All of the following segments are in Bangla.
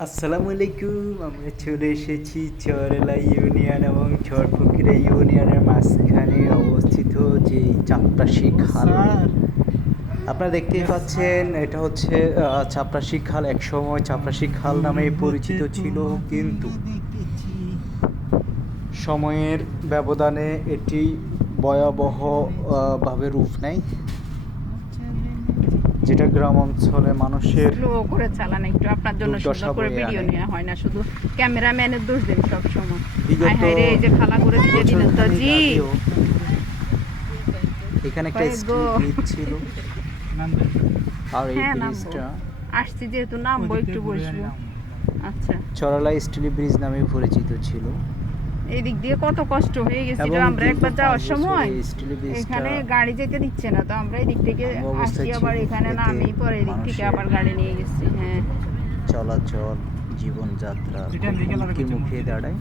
আসসালামু আলাইকুম আমরা চলে এসেছি চরেলা ইউনিয়ন এবং ঝড়ফকিরা ইউনিয়নের মাঝখানে অবস্থিত যে চাপরাশি খাল। আপনারা দেখতেই পাচ্ছেন এটা হচ্ছে চাপরাশি খাল। একসময় চাপরাশি খাল নামে পরিচিত ছিল কিন্তু সময়ের ব্যবধানে এটি ভয়াবহ আহ, ভাবে রূপ নেয়। যেটা গ্রাম অঞ্চলে মানুষের স্লো করে চালান একটু আপনার জন্য সুন্দর করে ভিডিও নেওয়া হয় না শুধু ক্যামেরাম্যানের দোষ দেন সব সময় হায় হায় রে এই যে খালা করে দিয়ে দিলেন তো জি। এখানে একটা। ব্রিজ ছিল আর এই হ্যাঁ, ব্রিজটা আসছি যেহেতু নামবো একটু বসবো। আচ্ছা। চরালা স্টিল ব্রিজ নামে পরিচিত ছিল। এই দিক দিয়ে কত কষ্ট হয়ে গেছিল এবং আমরা একবার যাওয়ার সময় এখানে গাড়ি যেতে দিচ্ছে না তো আমরা এই দিক থেকে আসছি আবার এখানে নামি পরে এদিক থেকে আবার গাড়ি নিয়ে গেছি হ্যাঁ। চলাচল জীবনযাত্রা হুমকির মুখে দাঁড়ায়।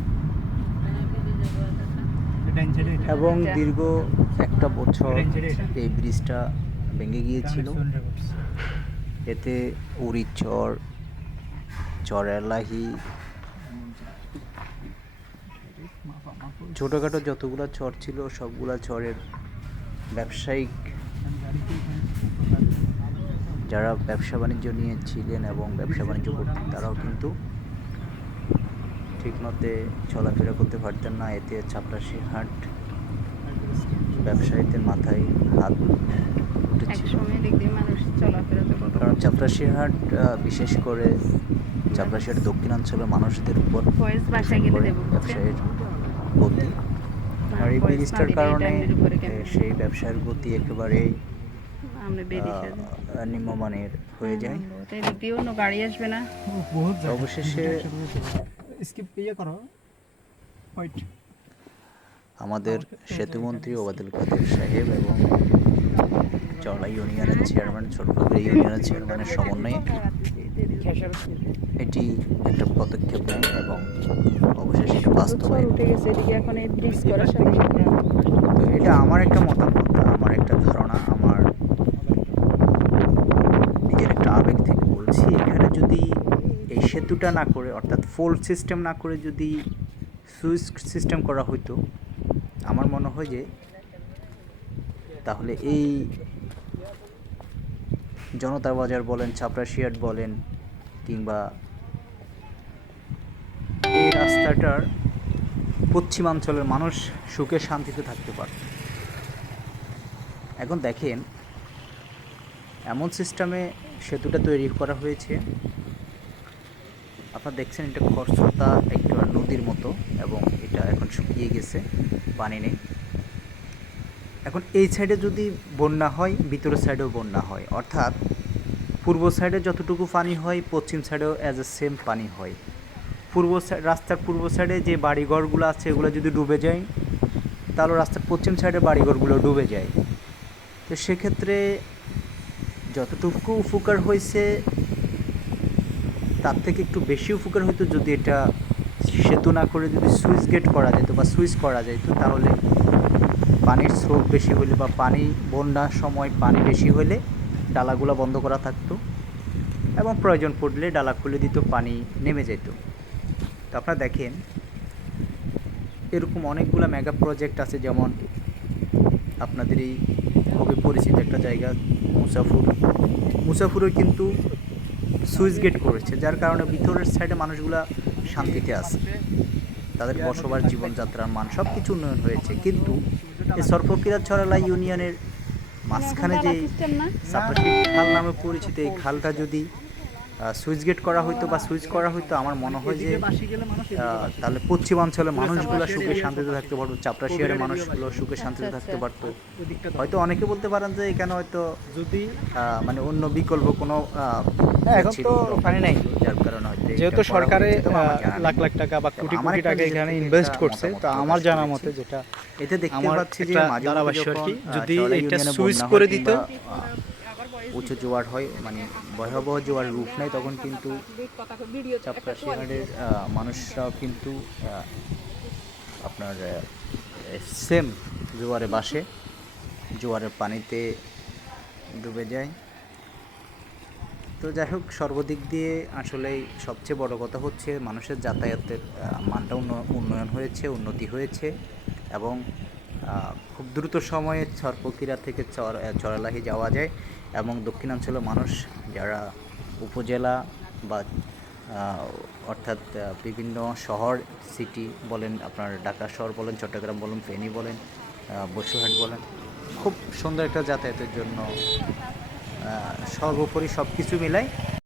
এবং আচ্ছা। দীর্ঘ একটা বছর এই ব্রিজটা ভেঙে গিয়েছিল। এতে উড়িচর চরেলাহি ছোটোখাটো যতগুলো চর ছিল সবগুলো চরের ব্যবসায়িক যারা ব্যবসা বাণিজ্য নিয়ে ছিলেন এবং ব্যবসা বাণিজ্য করতেন তারাও কিন্তু ঠিকমতে চলাফেরা করতে পারতেন না। এতে চাপরাশি হাট ব্যবসায়ীদের মাথায় হাত কারণ চাপরাশিহাট আহ, বিশেষ করে চাপরাশিহাট দক্ষিণাঞ্চলের মানুষদের উপর? ব্যবসায়ের গতি। আর এই ব্রিজটার কারণে? সেই ব্যবসার গতি একেবারেই নিম্নমানের হয়ে যায়। দিয়ে অন্য গাড়ি আসবে না? অবশেষে- স্কিপ ইয়ে করো। আমাদের সেতুমন্ত্রী ওবাদুল কাদের সাহেব এবং চলা ইউনিয়নের চেয়ারম্যান ছোটপুকুর ইউনিয়নের চেয়ারম্যানের সমন্বয়ে এটি একটা পদক্ষেপ নেয় এবং অবশেষে বাস্তবায়ন উঠে গেছে এদিকে এখন এই ব্রিজ করার সাথে সাথে তো এটা আমার একটা মতামত আমার একটা ধারণা আমার নিজের একটা আবেগ থেকে বলছি এখানে যদি এই সেতুটা না করে অর্থাৎ ফোল্ড সিস্টেম না করে যদি সুইচ সিস্টেম করা হতো আমার মনে হয় যে তাহলে এই জনতা বাজার বলেন চাপরাশিয়াট বলেন কিংবা এই রাস্তাটার পশ্চিমাঞ্চলের মানুষ সুখে শান্তিতে থাকতে পারত এখন দেখেন, এমন সিস্টেমে সেতুটা তৈরি করা হয়েছে। আপনারা দেখছেন এটা খরস্রোতা একটা নদীর মতো এবং এটা এখন শুকিয়ে গেছে, পানি নেই। এখন এই সাইডে যদি বন্যা হয়, ভিতরের সাইডেও বন্যা হয়। অর্থাৎ পূর্ব সাইডে যতটুকু পানি হয়, পশ্চিম সাইডেও অ্যাজ এ সেম পানি হয়। পূর্ব রাস্তার পূর্ব সাইডে যে বাড়িঘরগুলো আছে, এগুলো যদি ডুবে যায়, তাহলে রাস্তার পশ্চিম সাইডে বাড়িঘরগুলো ডুবে যায়। তো সেক্ষেত্রে যতটুকু উপকার হয়েছে, তার থেকে একটু বেশি উপকার হতো যদি এটা সেতু না করে যদি সুইচ গেট করা যেত বা সুইচ করা যেত তাহলে পানির স্রোত বেশি হলে বা পানি বন্যার সময় পানি বেশি হলে ডালাগুলো বন্ধ করা থাকতো এবং প্রয়োজন পড়লে ডালা খুলে দিত, পানি নেমে যেত। তো আপনারা দেখেন, এরকম অনেকগুলো মেগা প্রজেক্ট আছে যেমন আপনাদের এই খুবই পরিচিত একটা জায়গা, মুসাফুর। মুসাফুরও কিন্তু সুইচ গেট করেছে, যার কারণে ভিতরের সাইডে মানুষগুলা শান্তিতে আছে। তাদের বসবাস, জীবনযাত্রার মান সব কিছু উন্নয়ন হয়েছে। কিন্তু এই সর্পকিরা ছড়ালা ইউনিয়নের মাঝখানে যে সিস্টেম খাল নামে পরিচিত এই খালটা যদি সুইচ গেট করা হয়তো বা সুইচ করা হয়তো আমার মনে হয় যে তাহলে পশ্চিমাঞ্চলের মানুষগুলো সুখে শান্তিতে থাকতে পারতো চাপরাশিয়ারের মানুষগুলো সুখে শান্তিতে থাকতে পারতো। হয়তো অনেকে বলতে পারেন যে এখানে হয়তো যদি মানে অন্য বিকল্প কোনো এখন তো পানি নাই। যার কারণে হয়তো যেহেতু সরকারে লাখ লাখ টাকা বা কোটি কোটি টাকা এখানে ইনভেস্ট করছে তো আমার জানা মতে যেটা এতে দেখতে পাচ্ছি যে একটা মাঝে মধ্যে ধারাভাষ্য আর যখন, কি, যদি এটা সুইচ করে দিত, উঁচু জোয়ার হয় মানে ভয়াবহ জোয়ার রূপ নেয়, তখন কিন্তু চাপরাশিয়ারের মানুষরাও কিন্তু আপনার সেম জোয়ারে বাসে, জোয়ারের পানিতে ডুবে যায়। তো যাই হোক, সর্বদিক দিয়ে আসলেই সবচেয়ে বড় কথা হচ্ছে মানুষের যাতায়াতের মানটা উন্নয়ন হয়েছে, উন্নতি হয়েছে এবং খুব দ্রুত সময়ে সরপকিরা থেকে চর চরালাহি যাওয়া যায় এবং দক্ষিণাঞ্চলের মানুষ যারা উপজেলা বা অর্থাৎ বিভিন্ন শহর সিটি বলেন আপনার ঢাকা শহর বলেন চট্টগ্রাম বলেন ফেনী বলেন আহ, বসুরহাট বলেন খুব সুন্দর একটা যাতায়াতের জন্য সর্বোপরি সব কিছু মিলাই